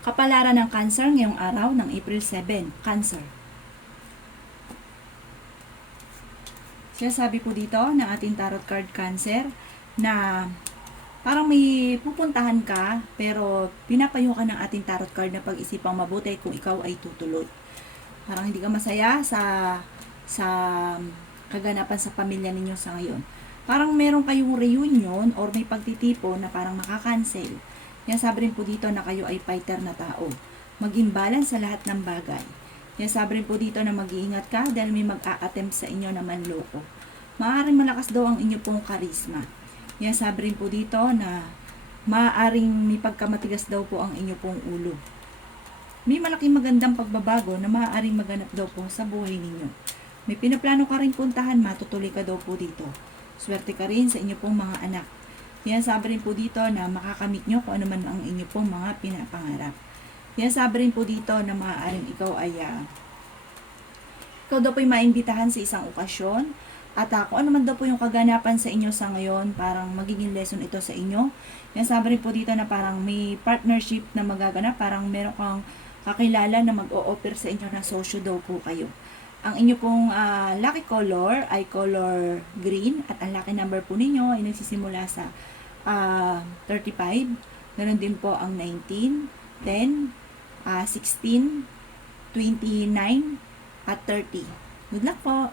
Kapalaran ng Cancer ngayong araw ng April 7, Cancer. Sinasabi po dito ng ating tarot card Cancer na parang may pupuntahan ka pero pinapayo ka ng ating tarot card na pag-isipang mabuti kung ikaw ay tutuloy. Parang hindi ka masaya sa kaganapan sa pamilya ninyo sa ngayon. Parang meron kayong reunion or may pagtitipon na parang makakancel. Yan sabi rin po dito na kayo ay fighter na tao. Maging balance sa lahat ng bagay. Yan sabi rin po dito na mag-iingat ka dahil may mag-a-attempt sa inyo na manloko. Maaaring malakas daw ang inyo pong karisma. Yan sabi rin po dito na maaaring may pagkamatigas daw po ang inyo pong ulo. May malaking magandang pagbabago na maaaring maganap daw po sa buhay ninyo. May pinaplano ka rin puntahan, matutuloy ka daw po dito. Swerte ka rin sa inyo pong mga anak. Yan sabi rin po dito na makakamit nyo kung ano man ang inyo pong mga pinapangarap. Yan sabi rin po dito na maaaring ikaw daw po ay maimbitahan sa isang okasyon. At kung ano man daw po yung kaganapan sa inyo sa ngayon, parang magiging lesson ito sa inyo. Yan sabi rin po dito na parang may partnership na magaganap, parang meron kang kakilala na mag-o-offer sa inyo na sosyo daw po kayo. Ang inyo pong lucky color ay color green at ang lucky number po ninyo ay nagsisimula sa 35. Ganon din po ang 19, 10, 16, 29 at 30. Good luck po!